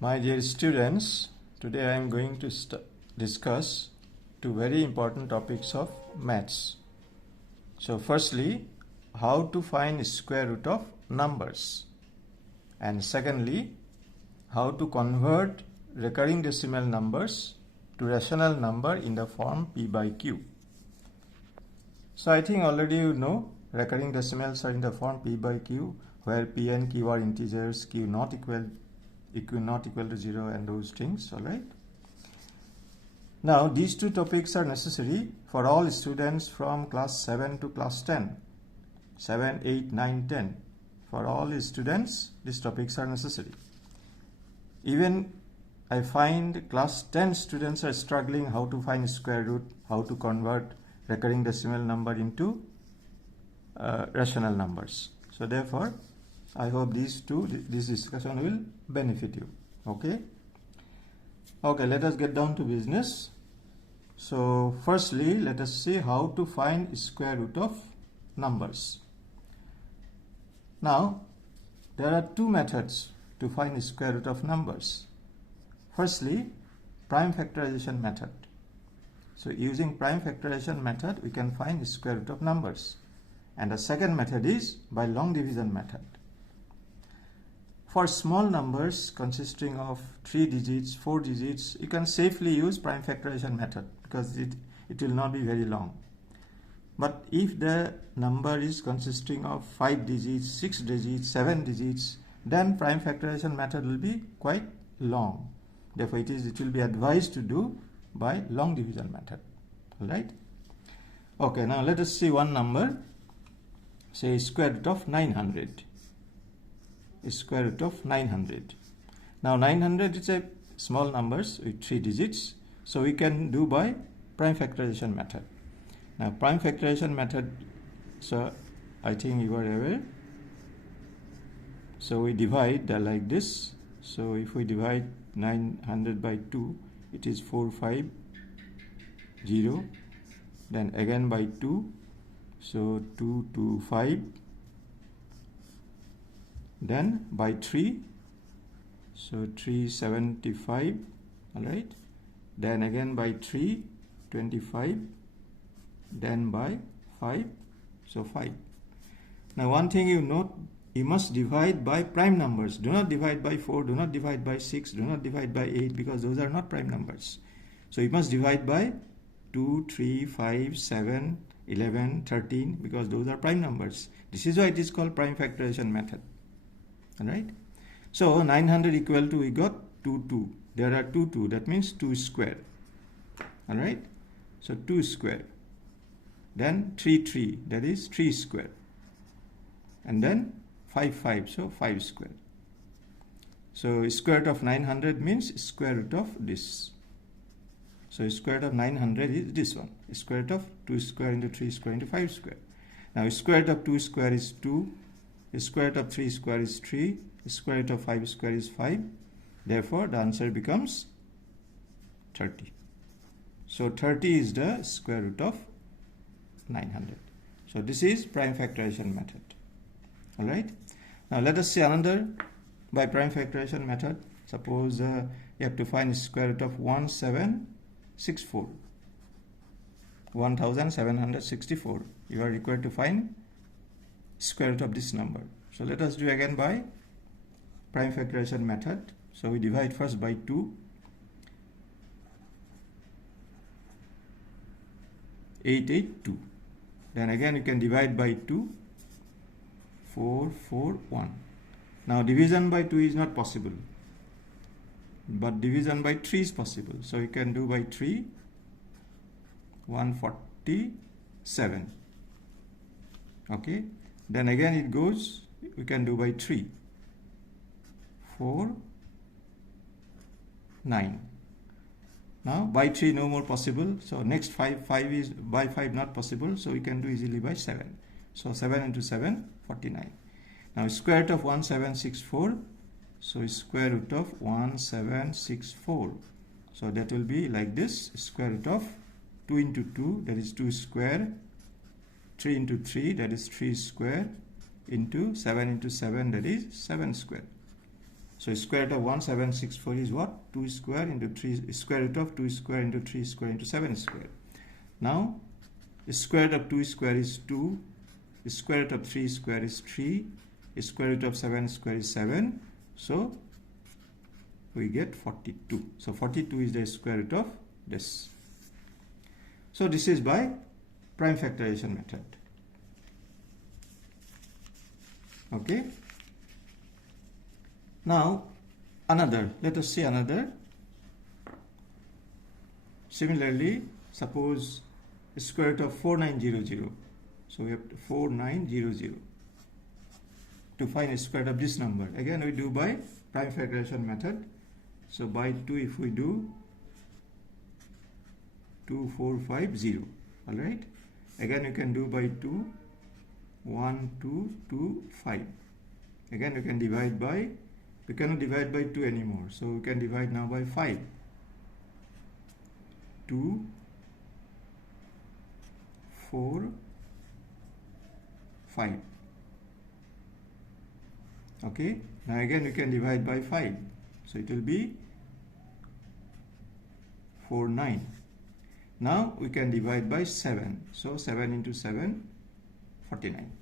My dear students, today I am going to discuss two very important topics of maths. So firstly, how to find square root of numbers, and secondly, how to convert recurring decimal numbers to rational number in the form p by q. So I think already you know recurring decimals are in the form p by q, where p and q are integers, q not equal to 0 and those things. All right. Now these two topics are necessary for all students from class 7 to class 10. 7, 8, 9, 10. For all students, these topics are necessary. Even I find class 10 students are struggling how to find square root, how to convert recurring decimal number into rational numbers. So therefore, I hope this discussion will benefit you. Okay, let us get down to business. So firstly, let us see how to find square root of numbers. Now, there are two methods to find square root of numbers. Firstly, prime factorization method. So using prime factorization method, we can find square root of numbers. And the second method is by long division method. For small numbers consisting of 3 digits, 4 digits, you can safely use prime factorization method because it will not be very long. But if the number is consisting of 5 digits, 6 digits, 7 digits, then prime factorization method will be quite long. Therefore, it will be advised to do by long division method. Alright? Okay, now let us see one number, say square root of 900. Square root of 900. Now 900 is a small numbers with 3 digits, so we can do by prime factorization method. Now prime factorization method, so I think you are aware. So we divide like this. So if we divide 900 by 2, it is 450. Then again by 2, so 225. Then by 3, so 375. All right. Then again by 3, 25. Then by 5, so 5. Now one thing you note, you must divide by prime numbers. Do not divide by 4, do not divide by 6, do not divide by 8, because those are not prime numbers. So you must divide by 2, 3, 5, 7, 11, 13, because those are prime numbers. This is why it is called prime factorization method. Alright. So 900 equal to, we got 2. There are 2, that means 2 square. Alright. So 2 square. Then 3, that is 3 square. And then 5, so 5 square. So square root of 900 means square root of this. So square root of 900 is this one. Square root of 2 square into 3 square into 5 square. Now square root of 2 square is 2. Square root of 3 square is 3. Square root of 5 square is 5. Therefore, the answer becomes 30. So 30 is the square root of 900. So this is prime factorization method. Alright. Now let us see another by prime factorization method. Suppose you have to find square root of 1764. 1764. You are required to find square root of this number. So let us do again by prime factorization method. So we divide first by 2. 882. Then again you can divide by 2. 441. Now division by 2 is not possible, but division by 3 is possible. So you can do by 3. 147. Okay. Then again it goes, we can do by 3. 4, 9. Now by 3 no more possible. So next 5 is by 5 not possible. So we can do easily by 7. So 7 into 7, 49. Now square root of 1764. So square root of 1764. So that will be like this. Square root of 2 into 2, that is 2 square. 3 into 3, that is 3 square, into 7 into 7, that is 7 square. So So square root of 1764 is what? 2 square into 3, square root of 2 square into 3 square into 7 square. Now, the square root of 2 square is 2, the square root of 3 square is 3, the square root of 7 square is 7. So, we get 42. So, 42 is the square root of this. So, this is by prime factorization method. Okay. Now, another, let us see another. Similarly, suppose square root of 4900. So we have 4900 to find a square root of this number. Again, we do by prime factorization method. So by 2, if we do 2450, all right. Again, you can do by 2, 1, 2, 2, 5. Again, you can divide by, we cannot divide by 2 anymore. So we can divide now by 5. 2, 4, 5. Okay. Now again we can divide by 5. So it will be 4, 9. Now we can divide by 7. So 7 into 7, 49.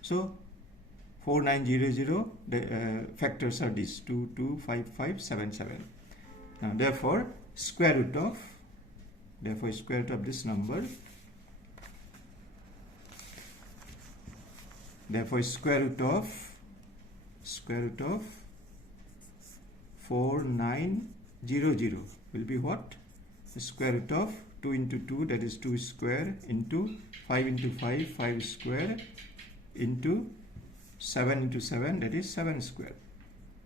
So 4900, the factors are these 2, 2, 5, 5, 7, 7. Now therefore square root of this number, therefore square root of 4900 will be what? The square root of 2 into 2, that is 2 square, into 5 into 5, 5 square, into 7 into 7, that is 7 square.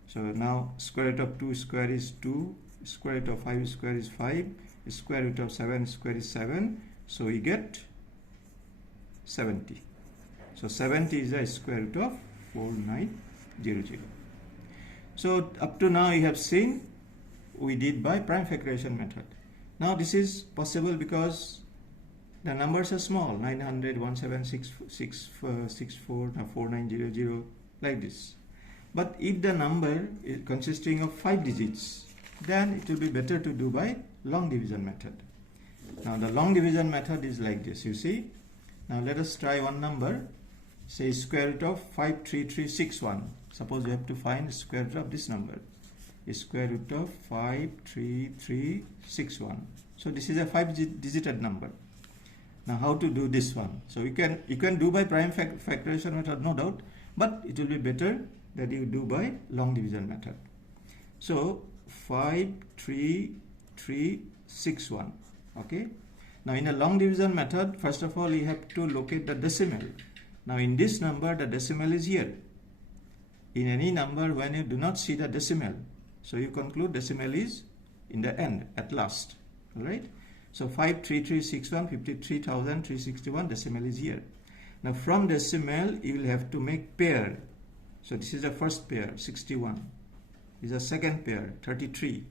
So now square root of 2 square is 2, square root of 5 square is 5, square root of 7 square is 7, so we get 70. So 70 is the square root of 4900. So up to now you have seen we did by prime factorization method. Now this is possible because the numbers are small, 900, 17664, 4900, like this. But if the number is consisting of 5 digits, then it will be better to do by long division method. Now the long division method is like this, you see. Now let us try one number, say square root of 53361. Suppose you have to find the square root of this number. Square root of 53361. So this is a 5-digit number. Now how to do this one? So you can do by prime factorization method, no doubt, but it will be better that you do by long division method. So 53361. Okay. Now in a long division method, first of all you have to locate the decimal. Now in this number the decimal is here. In any number, when you do not see the decimal, so you conclude decimal is in the end, at last. Alright. So 53361, 53,361, decimal is here. Now from decimal you will have to make pair. So this is the first pair, 61. This is the second pair, 33.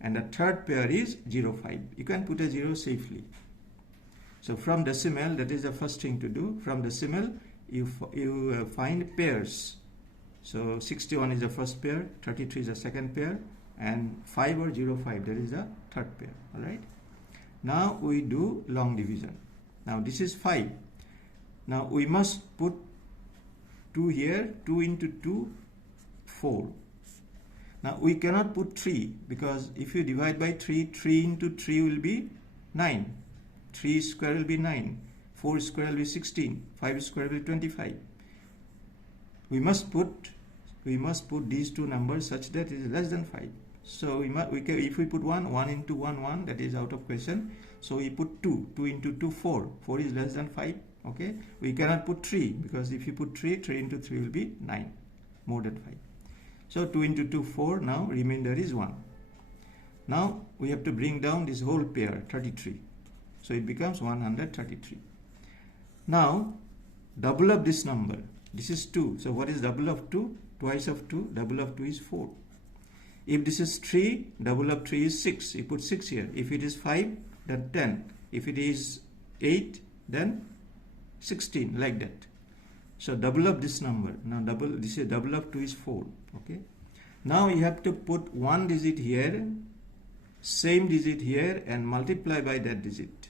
And the third pair is 05. You can put a 0 safely. So from decimal, that is the first thing to do. From decimal you find pairs. So 61 is the first pair, 33 is the second pair, and 5 or 05, that is the third pair. Alright. Now we do long division. Now this is 5. Now we must put 2 here, 2 into 2, 4. Now we cannot put 3 because if you divide by 3, 3 into 3 will be 9. 3 square will be 9. 4 square will be 16. 5 square will be 25. We must put these two numbers such that it is less than 5. So if we put 1 into 1, 1, that is out of question. So we put 2 into 2, 4. 4 is less than 5. Okay. We cannot put 3 because if you put 3 into 3 will be 9, more than 5. So 2 into 2, 4. Now remainder is 1. Now we have to bring down this whole pair, 33. So it becomes 133. Now double of this number. This is 2. So what is double of 2? Twice of 2. Double of 2 is 4. If this is 3, double of 3 is 6. You put 6 here. If it is 5, then 10. If it is 8, then 16, like that. So double of this number. Now this is double of 2 is 4. Okay. Now you have to put one digit here, same digit here, and multiply by that digit.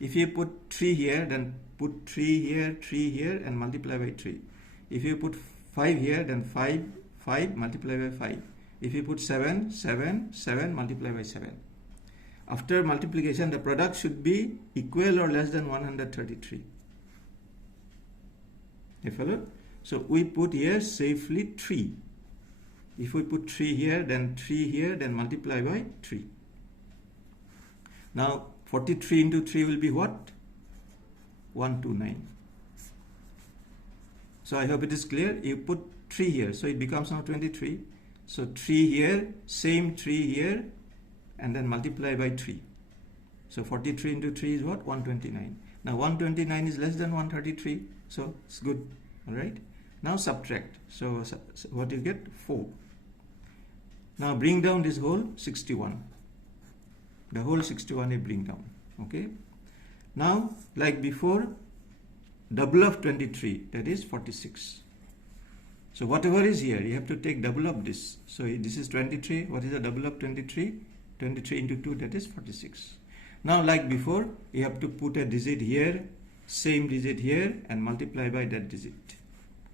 If you put 3 here, then put 3 here, and multiply by 3. If you put 5 here, then 5, multiply by 5. If you put 7, 7, multiply by 7. After multiplication, the product should be equal or less than 133. You follow? So we put here safely 3. If we put 3 here, then 3 here, then multiply by 3. Now 43 into 3 will be what? 129. So I hope it is clear. You put 3 here, so it becomes now 23. So 3 here, same 3 here, and then multiply by 3. So 43 into 3 is what? 129. Now 129 is less than 133, so it's good. All right. Now subtract. So what you get? 4. Now bring down this whole 61. The whole 61 you bring down. Okay. Now like before, double of 23, that is 46. So whatever is here, you have to take double of this. So this is 23. What is the double of 23? 23 into 2, that is 46. Now like before, you have to put a digit here, same digit here, and multiply by that digit.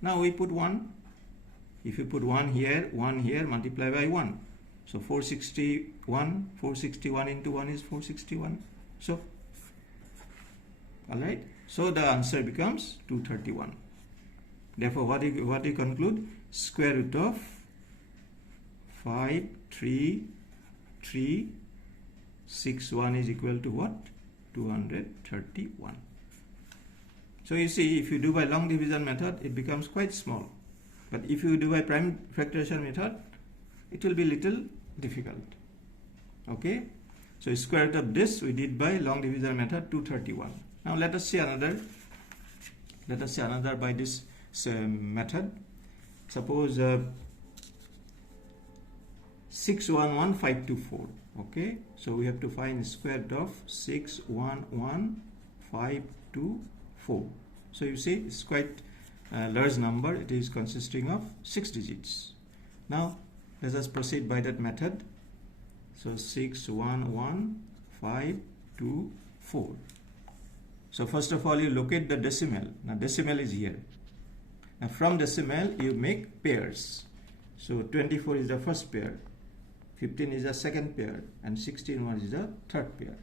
Now we put 1. If you put 1 here, multiply by 1. So 461 into 1 is 461. So, alright. So the answer becomes 231. Therefore, what do you conclude? Square root of 53361 is equal to what? 231. So you see, if you do by long division method, it becomes quite small. But if you do by prime factorization method, it will be little difficult. Okay. So square root of this we did by long division method, 231. Now let us see another. Let us see another by this method. Suppose 611524. Okay. So we have to find square root of 611524. So you see, it's quite a large number. It is consisting of 6 digits. Now let us proceed by that method. So 611524. So first of all, you locate the decimal. Now decimal is here. Now from decimal you make pairs. So 24 is the first pair, 15 is the second pair, and 16 is the third pair.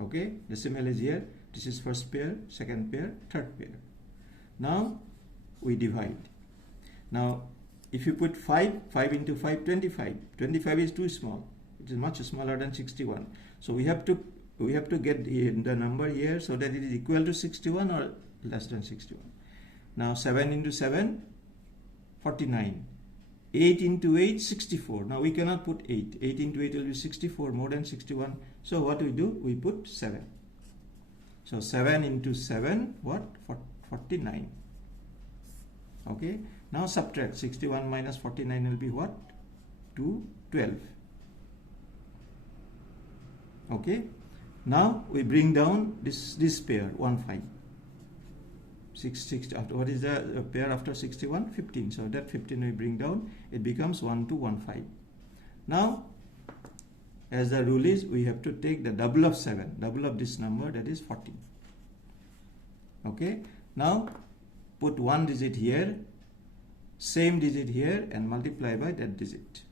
Okay, decimal is here. This is first pair, second pair, third pair. Now we divide. Now if you put 5 into 5, 25. 25 is too small. It is much smaller than 61. So we have to get the number here so that it is equal to 61 or less than 61. Now 7 into 7, 49. 8 into 8, 64. Now we cannot put 8. 8 into 8 will be 64, more than 61. So what we do? We put 7. So 7 into 7, what? 49. Okay. Now subtract. 61 minus 49 will be what? 212. Okay. Now we bring down this pair, 1 5. 6 after, what is the pair after 61? 15. So that 15 we bring down, it becomes 1 2 1 5. Now as the rule is, we have to take the double of 7, double of this number, that is 14. Okay. Now put one digit here, same digit here, and multiply by that digit.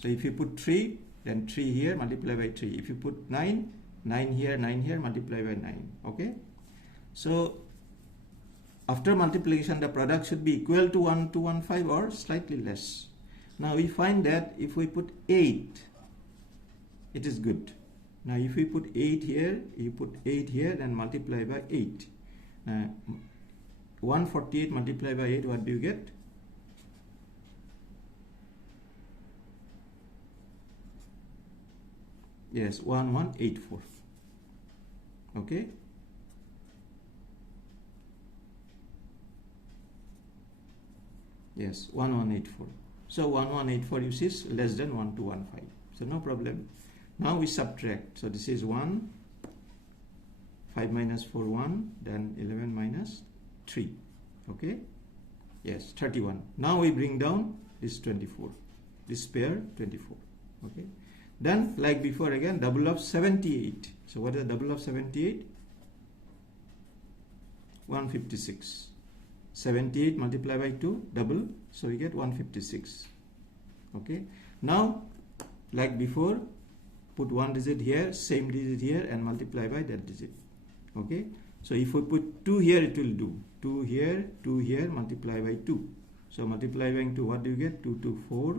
So if you put 3, then 3 here, multiply by 3. If you put 9, 9 here, multiply by 9. Okay. So after multiplication, the product should be equal to 1215 or slightly less. Now we find that if we put 8, it is good. Now if we put 8 here, you put 8 here, then multiply by 8. 148 multiplied by 8, what do you get? Yes, 1184. Okay. Yes, 1184. So 1184 you see is less than 1215. So no problem. Now we subtract. So this is 1, 5 minus 4 1, then 11 minus 3. Okay, yes, 31. Now we bring down this 24, this pair 24. Okay, then like before again, double of 78. So what is the double of 78? 156. 78 multiplied by 2, double, so we get 156. Okay, now like before, put one digit here, same digit here, and multiply by that digit. Okay, so if we put 2 here, it will do 2 here, 2 here, multiply by 2. So multiply by 2, what do you get? 2 to 4.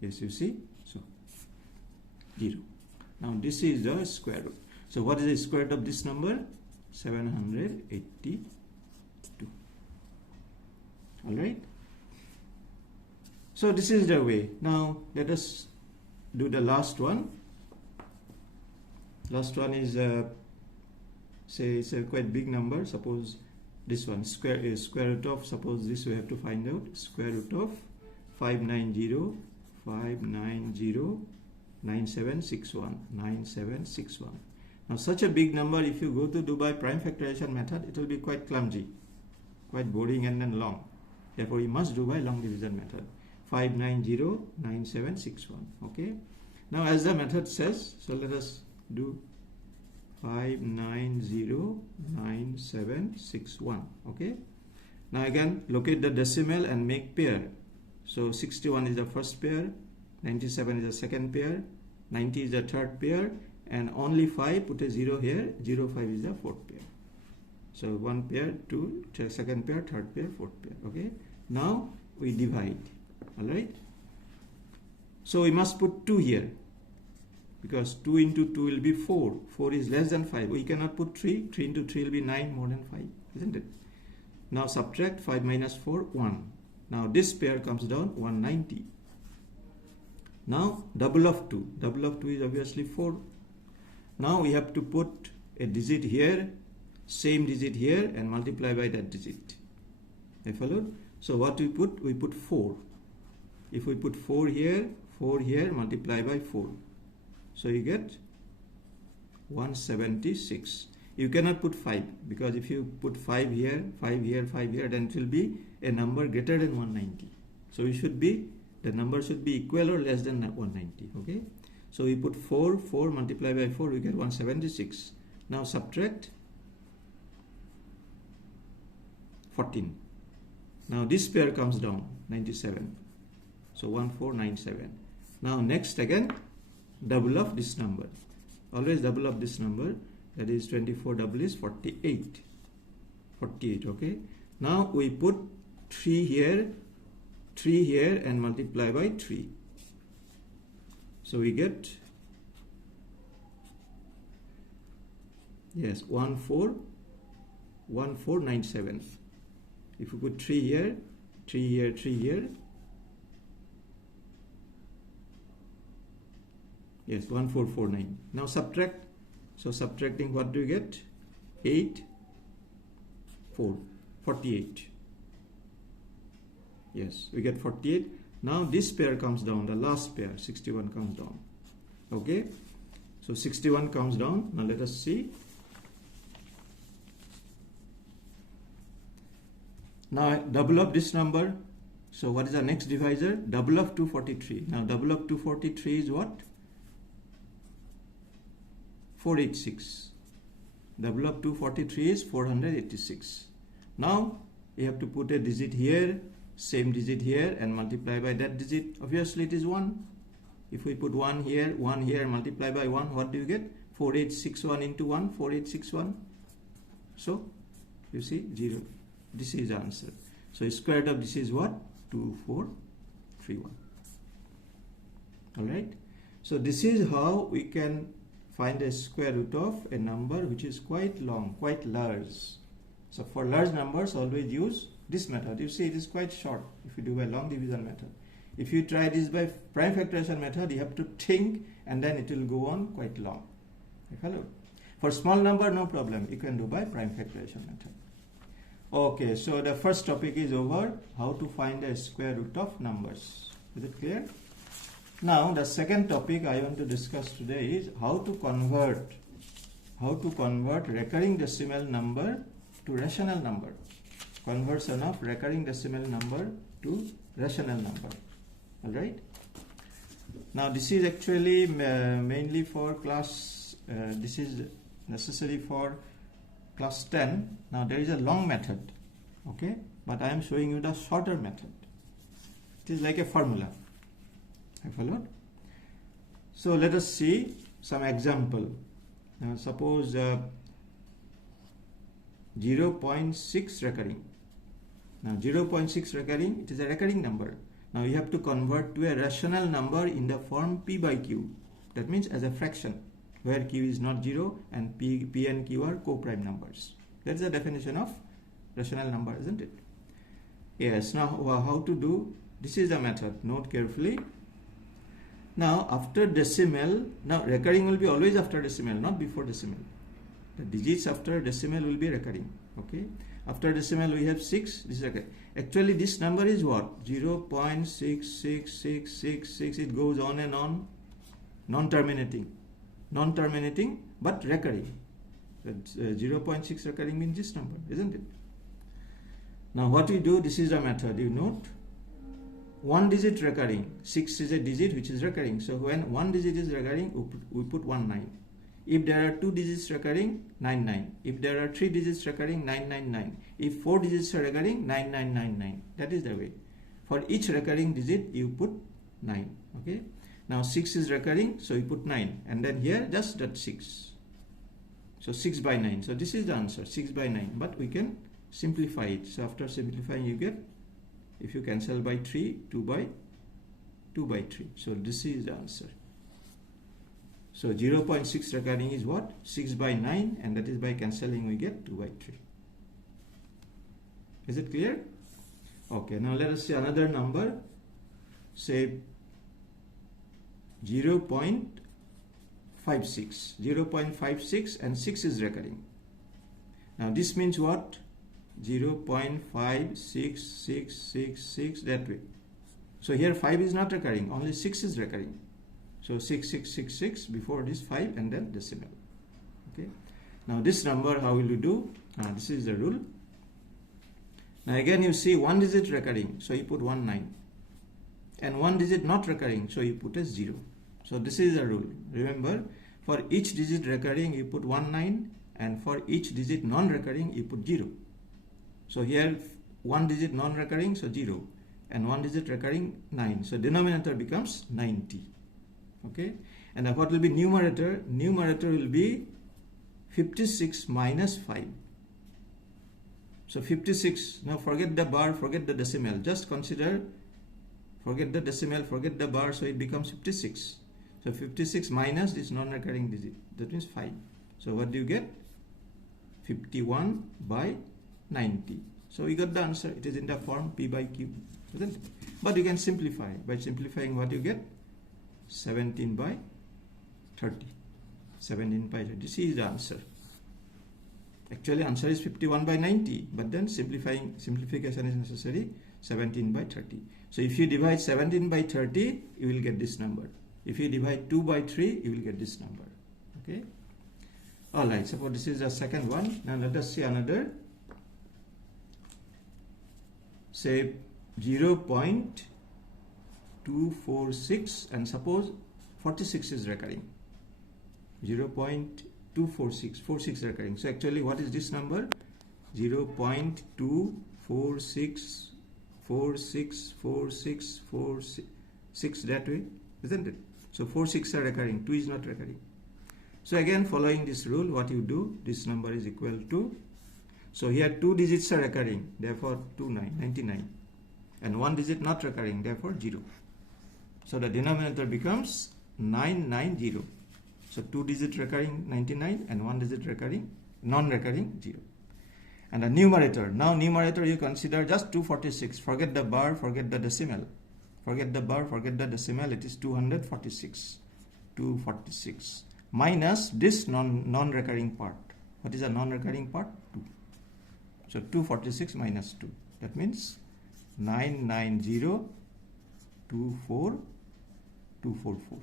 Yes, you see, so 0. Now this is the square root. So what is the square root of this number? 782. All right. So this is the way. Now let us do the last one. Last one is say it's a quite big number. Suppose this one square root of, suppose this we have to find out, square root of 590 9761. Now such a big number, if you go to do by prime factorization method, it will be quite clumsy, quite boring and then long. Therefore you must do by long division method. 590 9761. Okay, now as the method says, so let us do 590 9761. Okay, now again locate the decimal and make pair. So 61 is the first pair, 97 is the second pair, 90 is the third pair, and only 5, put a 0 here, 05 is the fourth pair. So one pair, two, second pair, third pair, fourth pair. Okay, now we divide. All right, so we must put 2 here, because 2 into 2 will be 4. 4 is less than 5. We cannot put 3. 3 into 3 will be 9, more than 5, isn't it? Now subtract 5 minus 4, 1. Now this pair comes down 190. Now double of 2. Double of 2 is obviously 4. Now we have to put a digit here, same digit here, and multiply by that digit. You followed? So what we put? We put 4. If we put 4 here, multiply by 4. So you get 176. You cannot put 5, because if you put 5 here, 5 here, 5 here, then it will be a number greater than 190. So it should be, the number should be equal or less than 190. Okay, so we put 4 multiplied by 4, we get 176. Now subtract 14. Now this pair comes down 97, so 1497. Now next again, double of this number, always double of this number, that is 24 double is 48. Okay, now we put 3 here, and multiply by 3. So we get, yes, 1497. If we put 3 here, 3 here, 3 here, yes, 1449. Now subtract. So subtracting, what do you get? 8, 4, 48. Yes, we get 48. Now this pair comes down, the last pair, 61 comes down. Okay, so 61 comes down. Now let us see. Now double of this number. So what is the next divisor? Double of 243. Now double of 243 is what? 486. Double of 243 is 486. Now we have to put a digit here, same digit here, and multiply by that digit. Obviously it is 1. If we put 1 here, multiply by 1, what do you get? 4861 into 1, 4861. So you see 0. This is the answer. So square root of this is what? 2431. Alright. So this is how we can find a square root of a number which is quite long, quite large. So for large numbers, always use this method. You see it is quite short if you do by long division method. If you try this by prime factorization method, you have to think and then it will go on quite long. Hello. For small number, no problem. You can do by prime factorization method. Okay, so the first topic is over. How to find a square root of numbers. Is it clear? Now the second topic I want to discuss today is how to convert recurring decimal number to rational number. Conversion of recurring decimal number to rational number. Alright. Now this is actually mainly for class, this is necessary for class 10. Now there is a long method, okay, but I am showing you the shorter method. It is like a formula. I followed. So let us see some example. Now suppose 0.6 recurring. Now 0.6 recurring, it is a recurring number. Now you have to convert to a rational number in the form p by q. That means as a fraction, where q is not 0 and p and q are co-prime numbers. That's the definition of rational number, isn't it? Yes. Now how to do? This is the method. Note carefully. Now after decimal, now recurring will be always after decimal, not before decimal. The digits after decimal will be recurring. Okay. After decimal we have 6. This is recurring. Actually this number is what? 0.66666. It goes on and on. Non-terminating. Non-terminating but recurring. 0.6 recurring means this number, isn't it? Now what we do, this is the method. You note, one digit recurring. 6 is a digit which is recurring. So when one digit is recurring, we put 19. If there are 2 digits recurring, 99. If there are 3 digits recurring, 999. If 4 digits are recurring, 9999. That is the way. For each recurring digit, you put 9. Okay. Now 6 is recurring, so you put 9. And then here, just that 6. So 6 by 9. So this is the answer, 6 by 9. But we can simplify it. So after simplifying, you get, if you cancel by 3, 2 by 3. So this is the answer. So 0.6 recurring is what? 6 by 9, and that is by cancelling we get 2 by 3. Is it clear? Okay, now let us see another number. Say 0.56. 0.56 and 6 is recurring. Now this means what? 0.56666, that way. So here 5 is not recurring, only 6 is recurring. So 6666 before this 5 and then decimal. Okay. Now this number, how will you do? This is the rule. Now again you see one digit recurring, so you put 19. And one digit not recurring, so you put a 0. So this is the rule. Remember, for each digit recurring you put 19, and for each digit non-recurring you put 0. So here one digit non-recurring, so 0, and one digit recurring 9. So denominator becomes 90. Okay, and what will be numerator? Numerator will be 56 minus 5. So 56, now forget the bar, forget the decimal, just consider, forget the decimal, forget the bar, so it becomes 56. So 56 minus this non-recurring digit, that means 5. So what do you get? 51 by 90. So we got the answer. It is in the form p by q, isn't it? But you can simplify. By simplifying, what you get? 17 by 30. 17 by 30. This is the answer. Actually answer is 51 by 90, but then simplification is necessary. 17 by 30. So if you divide 17 by 30, you will get this number. If you divide 2 by 3, you will get this number. Okay. Alright, suppose this is the second one. Now let us see another. Say 0.246, and suppose 46 is recurring. 0.246 recurring. So actually what is this number? 0.246464646, that way, isn't it? So 4 6 are recurring, 2 is not recurring. So again, following this rule, what you do, this number is equal to, so here 2 digits are recurring, therefore 99, and 1 digit not recurring, therefore 0. So the denominator becomes 990. So 2 digit recurring 99 and 1 digit recurring, non-recurring 0. And the numerator, now numerator you consider just 246, forget the bar, forget the decimal. Forget the bar, forget the decimal, it is 246. 246 minus this non-recurring part. What is a non-recurring part? 2. So 246 minus 2. That means 99024,244.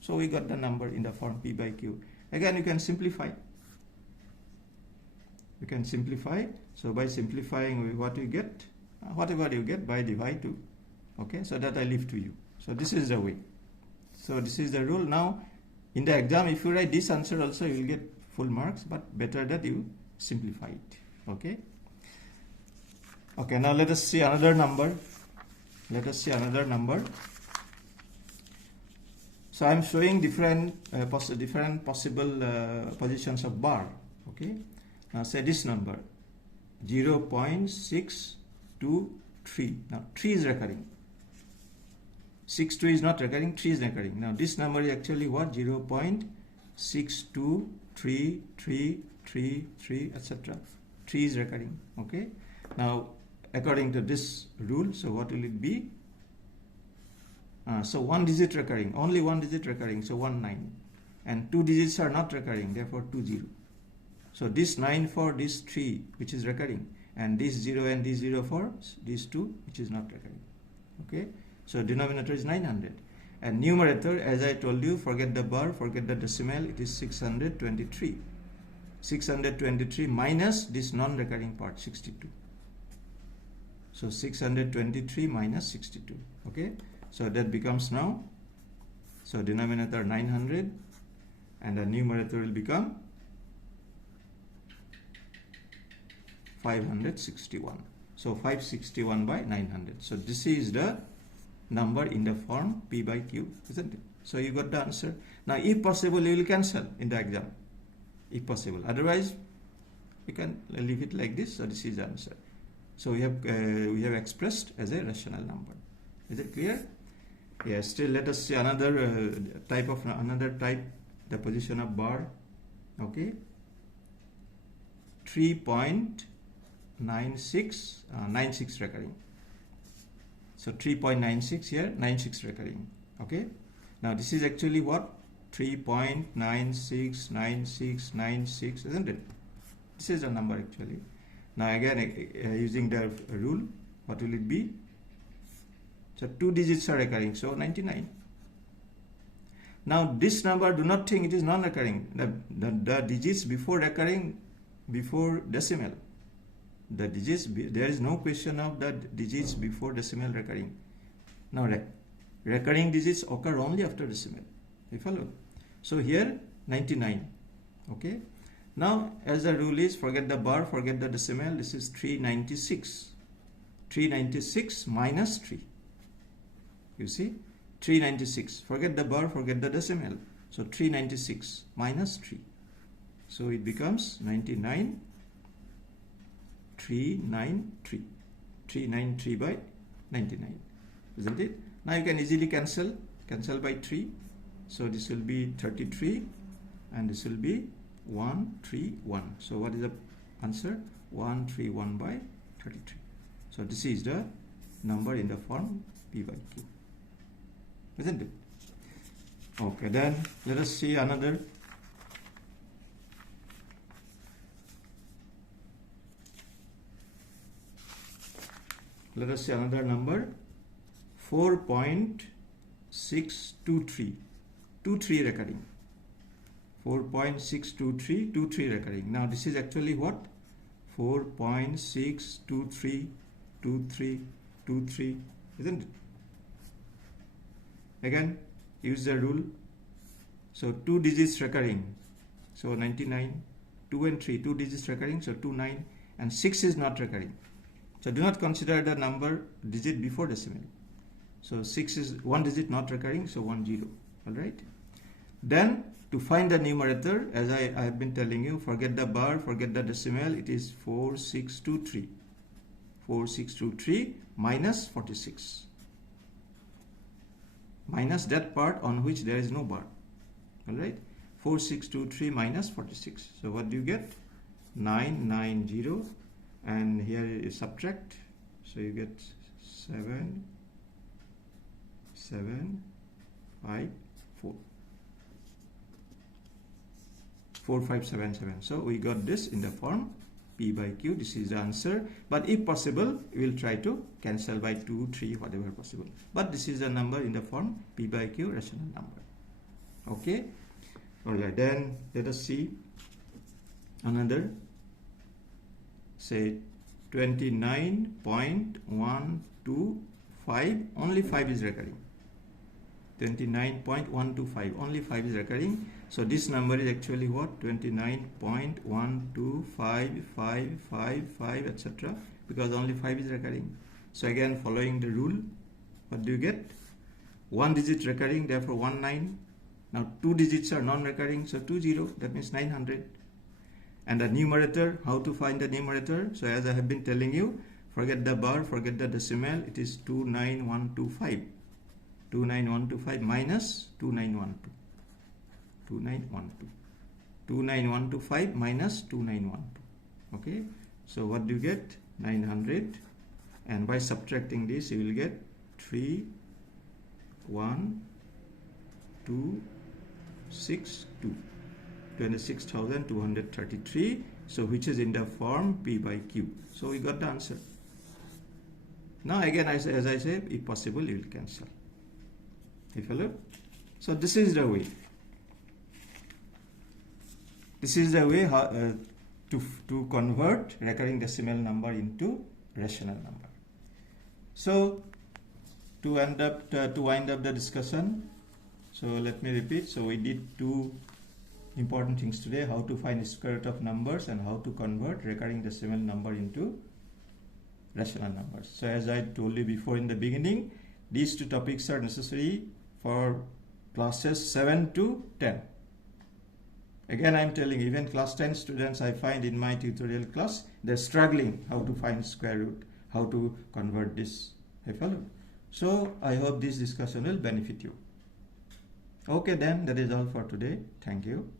So we got the number in the form p by q. Again, you can simplify. you can simplify. So by simplifying, what you get, whatever you get, by divide 2. Okay, so that I leave to you. So this is the way. So this is the rule. Now in the exam, if you write this answer also, you will get full marks, but better that you simplify it. Okay. Okay, now let us see another number. Let us see another number. So I am showing different possible positions of bar. Okay. Now say this number 0.623. Now 3 is recurring. 6.2 is not recurring, 3 is recurring. Now this number is actually what? 0.623333, etc. 3 is recurring. Okay. Now according to this rule, so what will it be? So 1 digit recurring, only 1 digit recurring, so 19. And 2 digits are not recurring, therefore 20. So this 9 for this 3, which is recurring, and this 0 and this 0 for these 2, which is not recurring. Okay. So denominator is 900. And numerator, as I told you, forget the bar, forget the decimal, it is 623. 623 minus this non-recurring part, 62. So 623 minus 62. Okay. So that becomes now, so denominator 900 and the numerator will become 561. So 561 by 900. So this is the number in the form P by Q, isn't it? So you got the answer. Now if possible, you will cancel in the exam, if possible. Otherwise, you can leave it like this. So this is the answer. So we have expressed as a rational number. Is it clear? Yes. Still, let us see another type, the position of bar. Okay. 3.96 recurring. So 3.96 here, 96 recurring. Okay. Now this is actually what? 3.969696, isn't it? This is the number actually. Now again, using the rule, what will it be? So 2 digits are recurring, so 99. Now this number, do not think it is non-recurring. The digits before recurring, before decimal. The digits, there is no question of the digits before decimal recurring. Now recurring digits occur only after decimal. You follow? So here 99. Okay. Now as the rule is, forget the bar, forget the decimal. This is 396. 396 minus 3. You see, 396. Forget the bar, forget the decimal. So 396 minus 3. So it becomes 99. 393. 393 by 99. Isn't it? Now you can easily cancel by 3. So this will be 33 and this will be 131. So what is the answer? 131 by 33. So this is the number in the form P by Q. Isn't it? Okay, then let us see another. Let us see another number. 4.623. 23 recurring. 4.623, 23 recurring. Now this is actually what? 4.623, 23, 23, isn't it? Again, use the rule. So 2 digits recurring. So 99, 2 and 3, 2 digits recurring. So 29 and 6 is not recurring. So do not consider the number digit before decimal. So 6 is 1 digit not recurring. So 10. All right. Then to find the numerator, as I have been telling you, forget the bar, forget the decimal. It is 4623. 4623 minus 46. Minus that part on which there is no bar. Alright, 4623 minus 46. So what do you get? 990, and here is subtract. So you get 7,754. 4577. So we got this in the form P by Q. This is the answer. But if possible, we will try to cancel by 2, 3, whatever possible. But this is the number in the form P by Q, rational number. Okay. Alright, then let us see another. say 29.125, only 5 is recurring. 29.125, only 5 is recurring. So this number is actually what? 29.1255555, etc. because only 5 is recurring. So again, following the rule, what do you get? 1 digit recurring, therefore 19. Now 2 digits are non-recurring, so 20, that means 900. And the numerator, how to find the numerator? So as I have been telling you, forget the bar, forget the decimal, it is 29125. 29125 minus 2912. 2912. 29125 minus 2912. Okay, so what do you get? 900. And by subtracting this, you will get 3, 1, 2, 6, 2. 26,233. So which is in the form P by Q. So we got the answer. Now again, as I said, if possible, you will cancel. You follow? So this is the way. This is the way how, to convert recurring decimal number into rational number. So to wind up the discussion, so let me repeat. So we did 2 important things today: how to find square root of numbers and how to convert recurring decimal number into rational numbers. So as I told you before in the beginning, these 2 topics are necessary for classes 7 to 10. Again, I am telling even class 10 students I find in my tutorial class, they're struggling how to find square root, how to convert this. I follow. So I hope this discussion will benefit you. Okay then, that is all for today. Thank you.